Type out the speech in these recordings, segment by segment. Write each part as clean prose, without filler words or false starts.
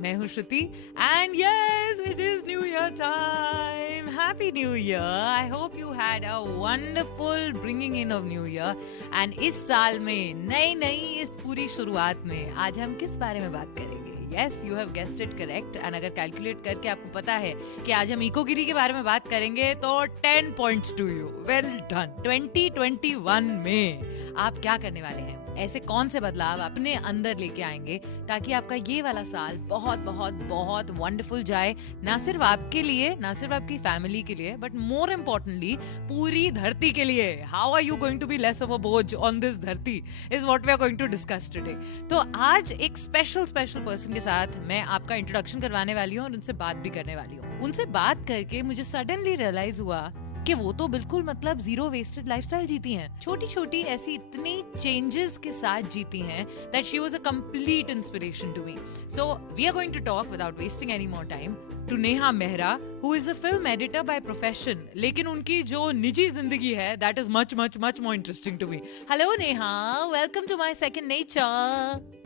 मैं हूँ Shruti and yes it is new year time. Happy new year. I hope you had a wonderful bringing in of new year. And इस साल में नई इस पूरी शुरुआत में आज हम किस बारे में बात करेंगे? Yes you have guessed it correct. And अगर कैलकुलेट करके आपको पता है कि आज हम इकोगिरी के बारे में बात करेंगे तो 10 points to you. Well done. 2021 में आप क्या करने वाले हैं? ऐसे कौन से बदलाव अपने अंदर लेके आएंगे ताकि आपका ये वाला साल बहुत बहुत बहुत वंडरफुल जाए, ना सिर्फ आपके लिए, ना सिर्फ आपकी फैमिली के लिए, बट मोर इम्पोर्टेंटली पूरी धरती के लिए. How are you going to be less of a बोझ ऑन दिस धरती is what we are going to discuss today. तो आज एक स्पेशल पर्सन के साथ मैं आपका इंट्रोडक्शन करवाने वाली हूँ और उनसे बात भी करने वाली हूँ. उनसे बात करके मुझे सडनली रियलाइज हुआ कि वो तो बिल्कुल मतलब जीरो वेस्टेड लाइफस्टाइल जीती हैं. छोटी छोटी ऐसी इतनी चेंजेस के साथ जीती हैं that she was a complete inspiration to me. So we are going to talk without wasting any more time to Neha Mehra, who is a film editor by profession. लेकिन उनकी जो निजी जिंदगी है that is much much much more interesting to me. Hello Neha, welcome to my second nature.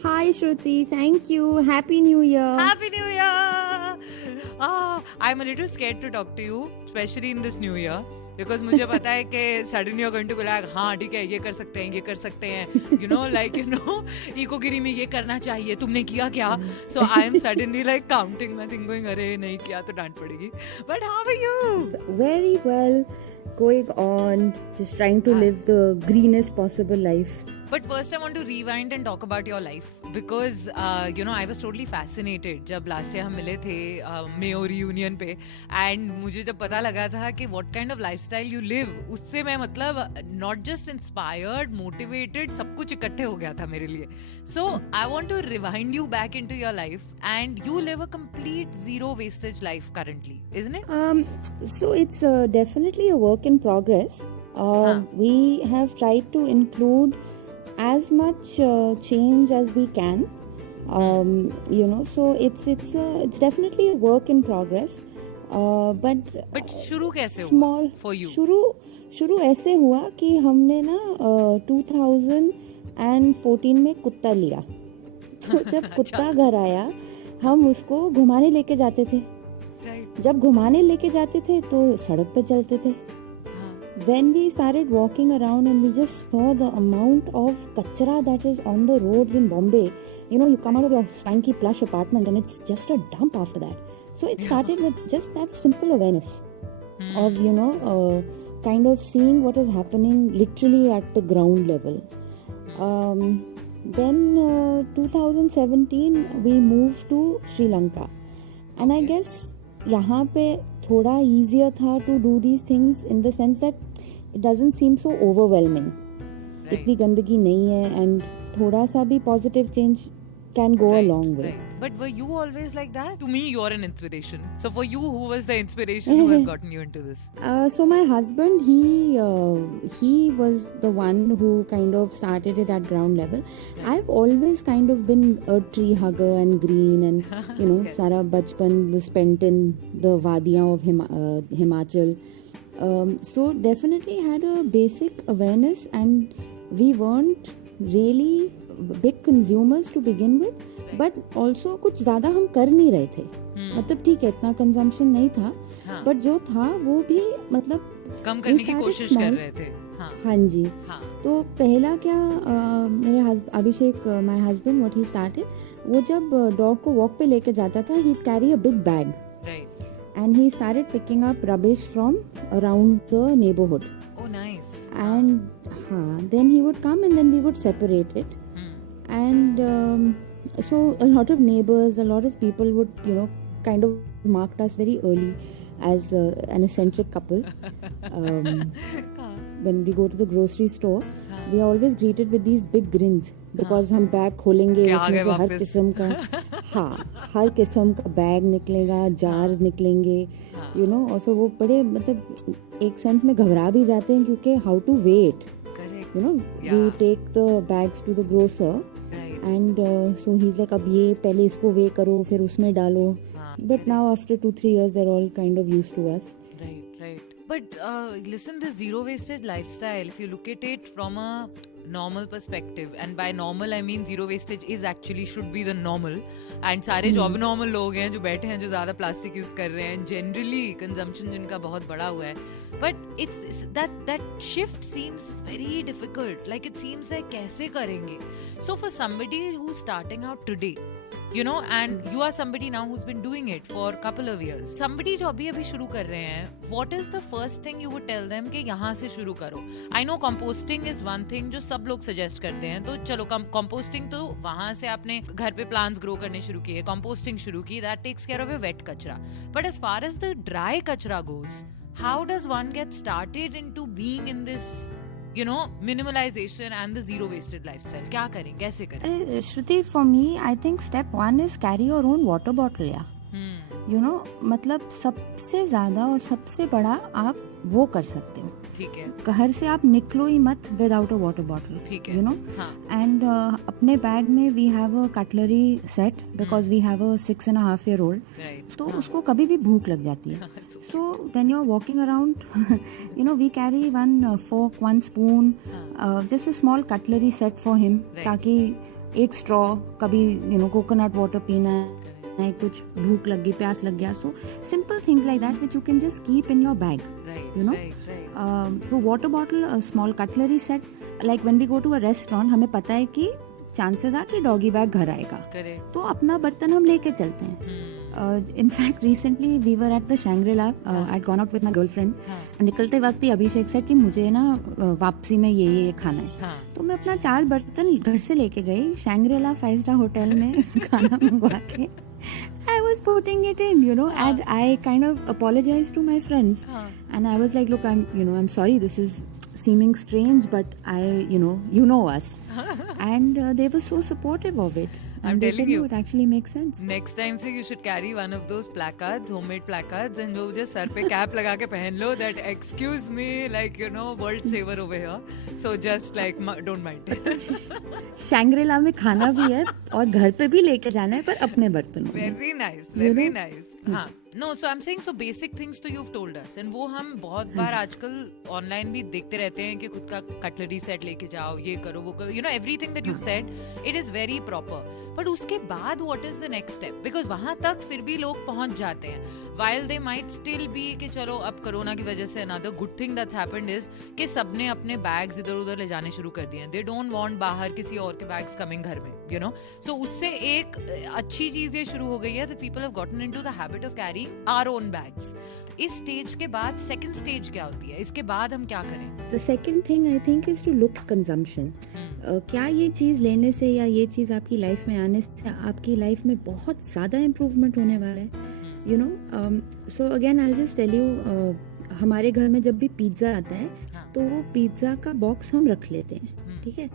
Hi Shruti, thank you. Happy New Year. Happy New Year. I'm a little scared to talk to you, especially in this new year. Because मुझे पता है कि suddenly you're going to be like, हाँ ठीक है, ये कर सकते हैं, you know, इकोगिरी में ये करना चाहिए, तुमने किया क्या? So I am suddenly like counting my thing, going, अरे नहीं किया तो डांट पड़ेगी. But how are you? Very well. Going on, just trying to live the greenest possible life. But first I want to rewind and talk about your life because I was totally fascinated जब last year हम मिले थे Mayo reunion पे, and मुझे जब पता लगा था कि what kind of lifestyle you live, उससे मैं मतलब not just inspired, motivated, सब कुछ इकट्ठे हो गया था मेरे लिए. So I want to rewind you back into your life, and you live a complete zero wastage life currently, isn't it? So it's definitely a work in progress. We have tried to include as much change as we can. So it's definitely a work in progress. But शुरू कैसे small हुआ for you? शुरू ऐसे हुआ कि हमने ना 2014 में कुत्ता लिया. तो जब कुत्ता घर आया, हम उसको घुमाने लेके जाते थे. जब घुमाने लेके जाते थे तो सड़क पे चलते थे. When we started walking around and we just saw the amount of kachra that is on the roads in Bombay, you come out of your swanky plush apartment and it's just a dump after that. So it started with just that simple awareness of, kind of seeing what is happening literally at the ground level. Then 2017 we moved to Sri Lanka, and I guess यहाँ पे थोड़ा easier था to do these things in the sense that it doesn't seem so overwhelming. इतनी गंदगी नहीं है, and थोड़ा सा भी positive change can go a long way. Right. But were you always like that? To me, you're an inspiration. So for you, who was the inspiration who has gotten you into this? So my husband, he was the one who kind of started it at ground level. Right. I've always kind of been a tree hugger and green, and yes. Sara bachpan was spent in the Wadiyan of Himachal. So definitely had a basic awareness, and we weren't really big consumers to begin with, but also कुछ ज़्यादा हम कर नहीं रहे थे. मतलब ठीक है, इतना कंजम्पशन नहीं था, but जो था वो भी मतलब कम करने की कोशिश कर रहे थे. हाँ जी. तो पहला क्या, मेरे अभिषेक, my husband, what he started, वो जब डॉग को वॉक पे लेके जाता था, he'd carry a big bag. Right. And he started picking up rubbish from around the neighborhood. Oh, nice. And then he would come and then we would separate it. And so a lot of neighbors, a lot of people would, kind of marked us very early as an eccentric couple. When we go to the grocery store, we are always greeted with these big grins because हम bag खोलेंगे, उसमें से हर किस्म का हर किस्म का bag निकलेगा, jars निकलेंगे, और फिर वो बड़े मतलब एक सेंस में घबरा भी जाते हैं क्योंकि how to wait. We take the bags to the grocer. And so he's like, अब ये पहले इसको वे करो, फिर उसमें डालो. But now after 2-3 years, they're all kind of used to us. Right. But listen, this zero wastage lifestyle, if you look at it from a normal perspective, and by normal I mean zero wastage is actually should be the normal, and सारे जो abnormal लोग हैं जो बैठे हैं जो ज़्यादा plastic use कर रहे हैं, generally consumption जिनका बहुत बड़ा हुआ है, but it's that shift seems very difficult, like it seems like कैसे करेंगे. So for somebody who's starting out today, you know, and you are somebody now who's been doing it for a couple of years, somebody जो अभी शुरू कर रहे हैं, what is the first thing you would tell them कि यहाँ से शुरू करो? I know composting is one thing जो सब लोग suggest करते हैं, तो चलो composting तो वहाँ से आपने घर पे plants grow करने शुरू किए, composting शुरू की, that takes care of your wet कचरा. But as far as the dry कचरा goes, how does one get started into being in this, you know, minimalization and the zero wasted lifestyle? क्या करें, कैसे करें? Shruti, for me, I think step one is carry your own water bottle. Yeah. You know, मतलब सबसे ज्यादा और सबसे बड़ा आप वो कर सकते हो. ठीक है. घर से आप निकलो ही मत विदाउट अ वाटर बॉटल. ठीक है. You know. एंड अपने बैग में we have a cutlery set because we have a 6.5 year old. तो उसको कभी भी भूख लग जाती है. So when you're walking around, you know, we carry one fork, one spoon, just a small cutlery set for him, ताकि एक straw, कभी you know coconut water पीना है, कुछ भूख लग गई, प्यास लग गया. So simple things like that which you can just keep in your bag. You know. So water bottle, a small cutlery set. Like when we go to a restaurant, हमें पता है कि chances are कि doggy bag घर आएगा. तो अपना बर्तन हम लेके चलते हैं. In fact, recently we were at the Shangri-La. I'd gone out with my girlfriends. निकलते वक्त ही अभिषेक said कि मुझे ना वापसी में ये खाना है. तो मैं अपना 4 बर्तन घर से लेके गई. Shangri-La 5-star होटल में खाना मंगवा के I was putting it in, you know, and I kind of apologized to my friends. And I was like, look, I'm sorry, this is seeming strange, but you know us. And they were so supportive of it. I'm telling you, it actually makes sense. Next time से you should carry one of those placards, homemade placards, and जो just sir पे cap लगा के पहन लो that excuse me, like you know, world saver over here. So just like don't mind. शैंग्रीला में खाना भी है और घर पे भी लेके जाना है पर अपने बर्तन में. Very nice, very nice. हाँ. No, so I'm saying so basic things तो you've told us, and वो हम बहुत बार आजकल ऑनलाइन भी देखते रहते हैं कि खुद का कटलरी सेट लेके जाओ, ये करो वो करो, you know, everything that you've said, it is very proper. But उसके बाद what is the next step? Because वहाँ तक फिर भी लोग पहुँच जाते हैं. While they might still be कि चलो अब कोरोना की वजह से another good thing that's happened is कि सबने अपने बैग्स इधर उधर ले जाने शुरू कर दिए हैं. They don't want बाहर किसी और के बैग्स coming घर में, you know. So उससे एक अच्छी चीज़ ये शुरू हो गई है that people have gotten into the habit of carrying our own bags. इस स्टेज के बाद सेकंड स्टेज क्या होती है? इसके बाद हम क्या करें? The second thing I think is to look consumption. क्या ये चीज़ लेने से या ये चीज़ आपकी लाइफ में आने से आपकी लाइफ में बहुत ज़्यादा इम्प्रूवमेंट होने वाला है? You know, so again I'll just tell you, हमारे घर में जब भी पिज्ज़ा आता है तो वो पिज्ज़ा का बॉक्स हम रख लेते हैं, ठीक है?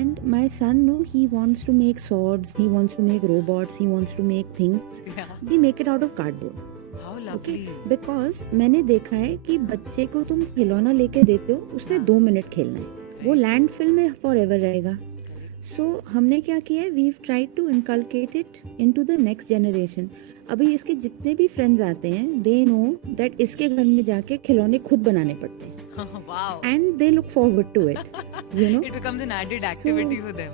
And my son, no, he wants to make swords, he wants to make robots, he wants to make things. We make it out of cardboard. How lovely. Okay? Because मैंने देखा है कि बच्चे को तुम खिलौना लेके देते हो, उसने 2 मिनट खेलना है, वो लैंडफिल में फॉरएवर रहेगा. So हमने क्या किया है, we've tried to inculcate it into the next generation. अभी इसके जितने भी फ्रेंड्स आते हैं, they know that इसके घर में जाके खिलौने खुद बनाने पड़ते हैं. Wow. And they look forward to it. You know? It becomes an added activity for them.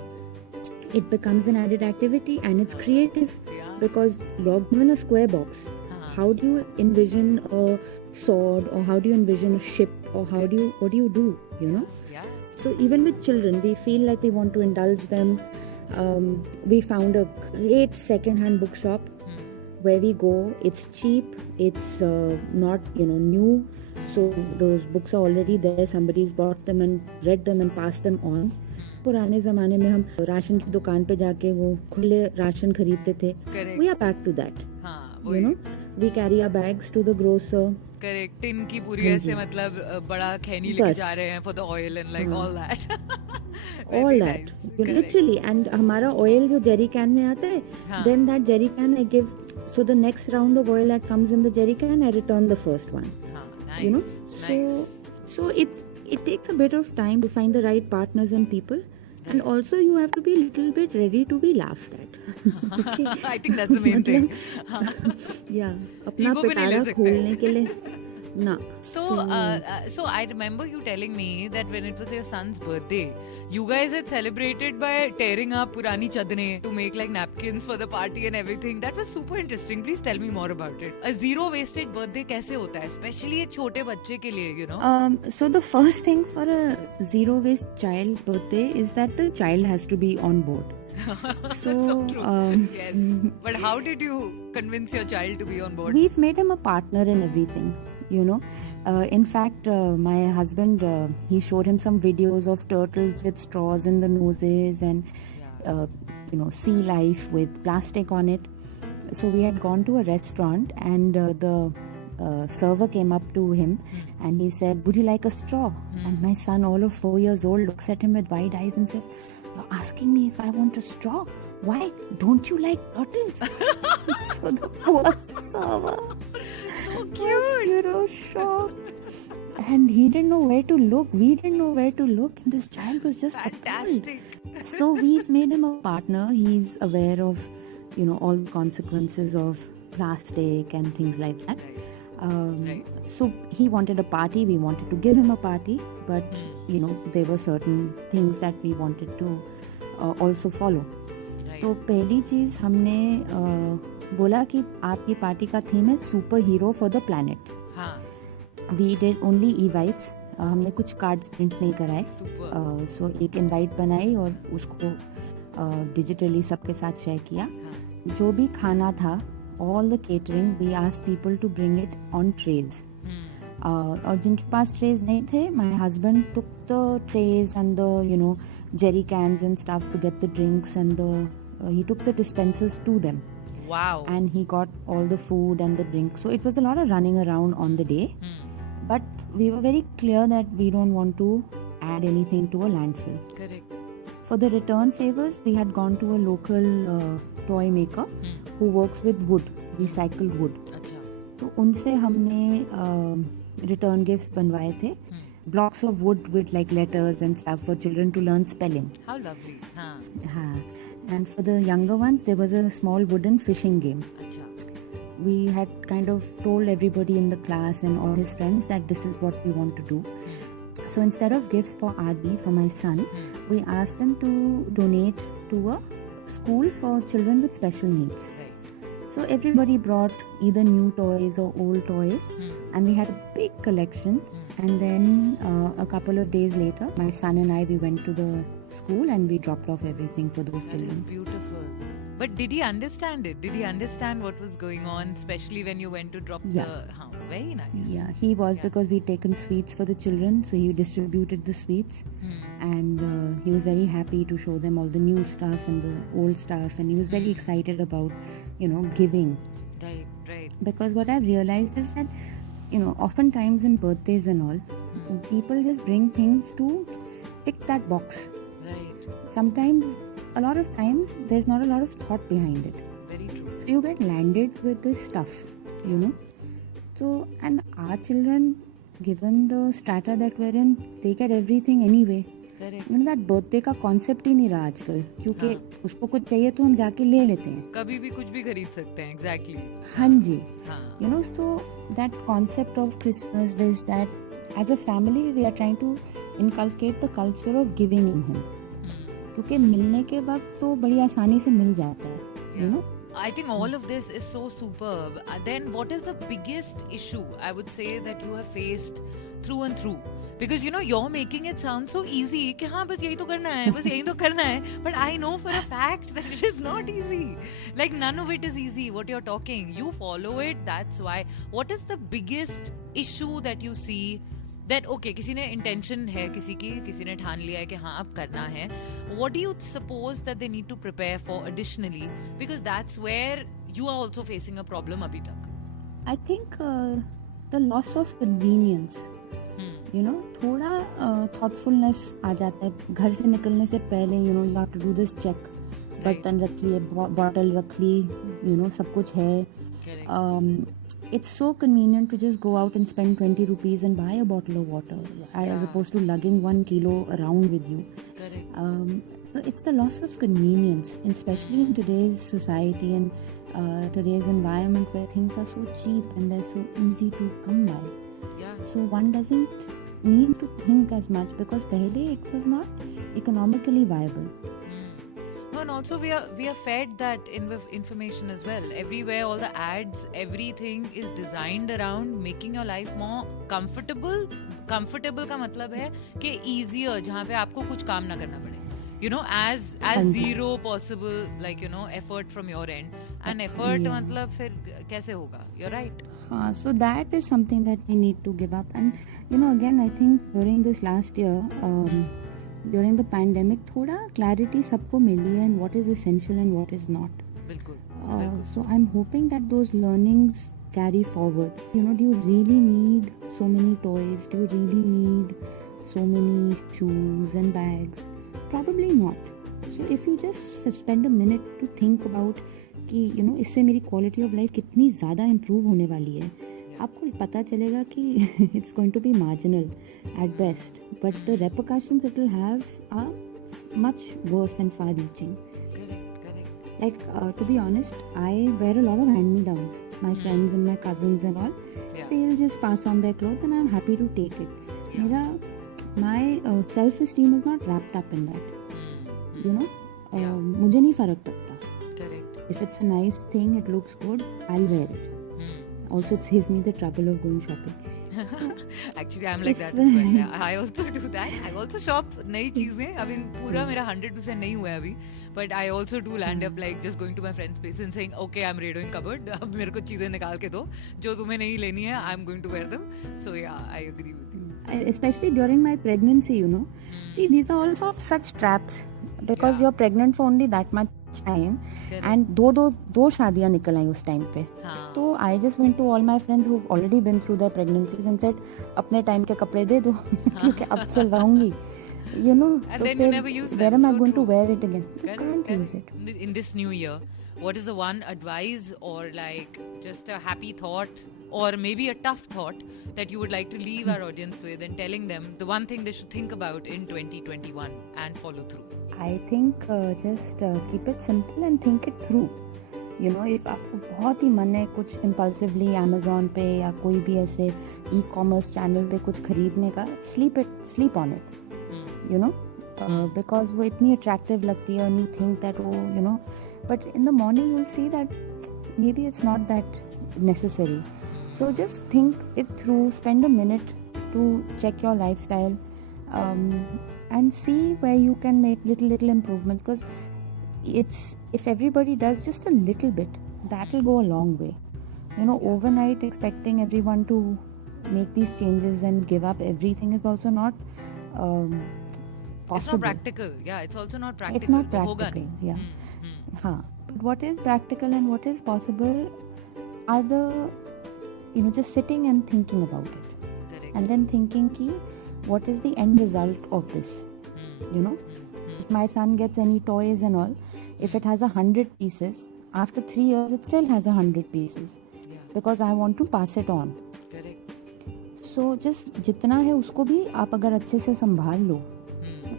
It becomes an added activity and it's creative. Because you're given a square box. How do you envision a sword, or how do you envision a ship, or what do you do, you know? Yeah. So even with children, we feel like we want to indulge them. We found a great second-hand bookshop where we go. It's cheap. It's not, new. So those books are already there. Somebody's bought them and read them and passed them on. पुराने ज़माने में हम ration की दुकान पे जाके वो खुले राशन खरीदते थे. We are back to that. You know, we carry our bags to the grocer. Correct. Tin की पूरी ऐसे मतलब बड़ा खैनी लेके जा रहे हैं for the oil and like all that. All that. Literally. And हमारा oil जो jerry can में आता है, then that jerry can I give. So the next round of oil that comes in the jerry can, I return the first one. Nice. You know. Nice. So it takes a bit of time to find the right partners and people. And also you have to be a little bit ready to be laughed at. Okay? I think that's the main thing. Yeah, अपना पिटारा खोलने के लिए Nah. So I remember you telling me that when it was your son's birthday, you guys had celebrated by tearing up purani chadne to make like napkins for the party and everything. That was super interesting. Please tell me more about it. A zero wastage birthday कैसे होता है? Especially एक छोटे बच्चे के लिए, you know. So the first thing for a zero waste child's birthday is that the child has to be on board. So true. Yes. But how did you convince your child to be on board? We've made him a partner in everything, you know. In fact, my husband, he showed him some videos of turtles with straws in the noses and, sea life with plastic on it. So we had gone to a restaurant and the server came up to him and he said, "Would you like a straw?" And my son, all of 4 years old, looks at him with wide eyes and says, "You're asking me if I want a straw? Why? Don't you like turtles?" So the poor server So was, cute. shocked. And he didn't know where to look. We didn't know where to look. And this child was just appalled. Fantastic. So we've made him a partner. He's aware of, all the consequences of plastic and things like that. Right. So he wanted a party. We wanted to give him a party. But, there were certain things that we wanted to also follow. Right. तो पहली चीज़ हमने बोला कि आपकी party का theme है super hero for the planet. हाँ. We did only invites. हमने कुछ कार्ड्स प्रिंट नहीं कराए. Super. सो एक इनवाइट बनाई और उसको डिजिटली सबके साथ शेयर किया. हाँ. जो भी खाना था, all the catering, we asked people to bring it on trays. और जिनके पास ट्रेज नहीं थे, my husband took the trays and the jerry cans and stuff to get the drinks and he took the dispensers to them. Wow. And he got all the food and the drinks. So it was a lot of running around on the day. But we were very clear that we don't want to add anything to a landfill. Correct. For the return favors, we had gone to a local toy maker who works with wood, recycled wood. अच्छा. तो उनसे हमने return gifts बनवाए थे. Blocks of wood with like letters and stuff for children to learn spelling. How lovely. हाँ. And for the younger ones, there was a small wooden fishing game. अच्छा. We had kind of told everybody in the class and all his friends that this is what we want to do. So instead of gifts for Adi, for my son, we asked them to donate to a school for children with special needs. Right. So everybody brought either new toys or old toys, and we had a big collection. And then a couple of days later, my son and I, we went to the school and we dropped off everything for those That is children. beautiful. But did he understand it? Did he understand what was going on, especially when you went to drop Yeah. the... Huh, very nice. Yeah, he was, because we'd taken sweets for the children, so he distributed the sweets. And he was very happy to show them all the new stuff and the old stuff, and he was very excited about, giving. Right, right. Because what I've realized is that, oftentimes in birthdays and all, people just bring things to tick that box. Right. Sometimes, a lot of times, there's not a lot of thought behind it. Very true. So you get landed with this stuff, So, and our children, given the strata that we're in, they get everything anyway. Correct. that birthday का concept ही नहीं रहा आजकल, क्योंकि उसको कुछ चाहिए तो हम जाके ले लेते हैं. कभी भी कुछ भी खरीद सकते हैं. Exactly. हाँ जी. हाँ. So that concept of Christmas is that as a family we are trying to inculcate the culture of giving in him. क्योंकि मिलने के वक्त तो बड़ी आसानी से मिल जाता है, I think all of this is so superb. Then what is the biggest issue I would say that you have faced through and through? Because you're making it sound so easy कि हाँ बस यही तो करना है, बस यही तो करना है. But I know for a fact that it is not easy. Like none of it is easy. What you're talking, you follow it. That's why. What is the biggest issue that you see? That okay, किसी ने intention है किसी ने ठान लिया है कि हाँ अब करना है. What do you suppose that they need to prepare for additionally? Because that's where you are also facing a problem अभी तक. I think the loss of convenience. थोड़ा thoughtfulness आ जाता है. घर से निकलने से पहले you have to do this check. बर्तन रख लिए, बॉटल रख ली, सब कुछ है. It's so convenient to just go out and spend 20 rupees and buy a bottle of water, as opposed to lugging 1 kilo around with you. Correct. So it's the loss of convenience, and especially in today's society and today's environment where things are so cheap and they're so easy to come by. Yeah. So one doesn't need to think as much because pehle it was not economically viable. No, and also we are fed that information as well. Everywhere, all the ads, everything is designed around making your life more comfortable. Comfortable का मतलब है कि easier, जहाँ पे आपको कुछ काम ना करना पड़े. You know, as zero possible, like, you know, effort from your end. And effort मतलब फिर कैसे होगा? You're right. So that is something that we need to give up. And you know, again, I think during this last year, during the pandemic, thoda clarity sabko mili hai and what is essential and what is not. बिल्कुल. So I'm hoping that those learnings carry forward. You know, do you really need so many toys? Do you really need so many shoes and bags? Probably not. So if you just spend a minute to think about कि you know इससे मेरी quality of life कितनी ज़्यादा improve होने वाली है, आपको पता चलेगा कि it's going to be marginal at best, but the repercussions it will have are much worse and far-reaching. Correct. Like to be honest, I wear a lot of hand-me-downs. My friends and my cousins and all, they'll just pass on their clothes and I'm happy to take it. My self-esteem is not wrapped up in that. You know, मुझे नहीं फर्क पड़ता. Correct. If it's a nice thing, it looks good, I'll wear it. Also, it saves me the trouble of going shopping. Actually, I'm like that as well. Yeah, I also do that. I also shop नई चीजें. I mean, पूरा मेरा 100% नहीं हुआ है अभी. But I also do land up like just going to my friend's place and saying, okay, I'm redoing cupboard. अब मेरे को चीजें निकाल के दो जो तुम्हें नहीं लेनी है. I'm going to wear them. So yeah, I agree with you. Especially during my pregnancy, you know. See, these are also such traps because you're pregnant for only that much time. Correct. And दो शादियां निकल आई उस time पे. तो I just went to all my friends who've already been through their pregnancies and said, अपने time के कपड़े दे दो क्योंकि अब सिलवाऊंगी. You know, and then you never use them. Where am I going to true. wear it again? You Correct. can't use it. In this new year, what is the one advice or like just a happy thought or maybe a tough thought that you would like to leave our audience with and telling them the one thing they should think about in 2021 and follow through? I think just keep it simple and think it through. You know, if आपको बहुत ही मन है कुछ impulsively Amazon पे या कोई भी ऐसे e-commerce channel पे कुछ खरीदने का, sleep on it. You know, because वो इतनी attractive लगती है and you think that you know, but in the morning you'll see that maybe it's not that necessary. So just think it through, spend a minute to check your lifestyle and see where you can make little improvements, because if everybody does just a little bit, that will go a long way. You know, overnight expecting everyone to make these changes and give up everything is also not possible. It's not practical. Yeah, it's also not practical. It's not practical. Yeah. But what is practical and what is possible are just sitting and thinking about it. Correct. And then thinking what is the end result of this? You know, if my son gets any toys and all, if it has 100 pieces, after 3 years it still has 100 pieces. Yeah. Because I want to pass it on. Correct. So just जितना है उसको भी आप अगर अच्छे से संभाल लो,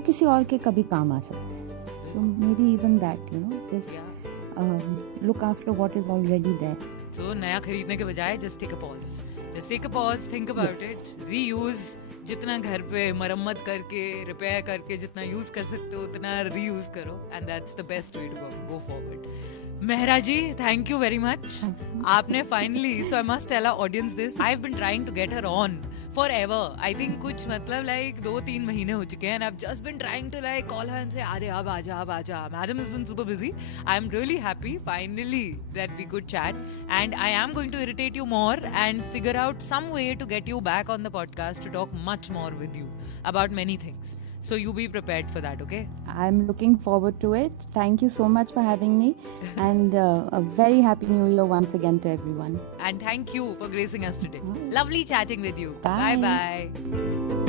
किसी और के कभी काम आ सकता है. So maybe even that, you know, just look after what is already there. So नया खरीदने के बजाय just take a pause. Just take a pause, think about it, reuse. जितना घर पे मरम्मत करके रिपेयर करके जितना यूज कर सकते हो उतना रीयूज करो, and that's the best way to go forward. Mehra ji, thank you very much. आपने finally, so I must tell our audience this, I've been trying to get her on forever. I think कुछ मतलब like 2-3 महीने हो चुके हैं and I've just been trying to like call her and say अरे अब आजा. Madam has been super busy. I'm really happy finally that we could chat, and I am going to irritate you more and figure out some way to get you back on the podcast to talk much more with you about many things. So you be prepared for that, okay? I'm looking forward to it. Thank you so much for having me, and a very happy new year once again to everyone. And thank you for gracing us today. Lovely chatting with you. Bye. Bye.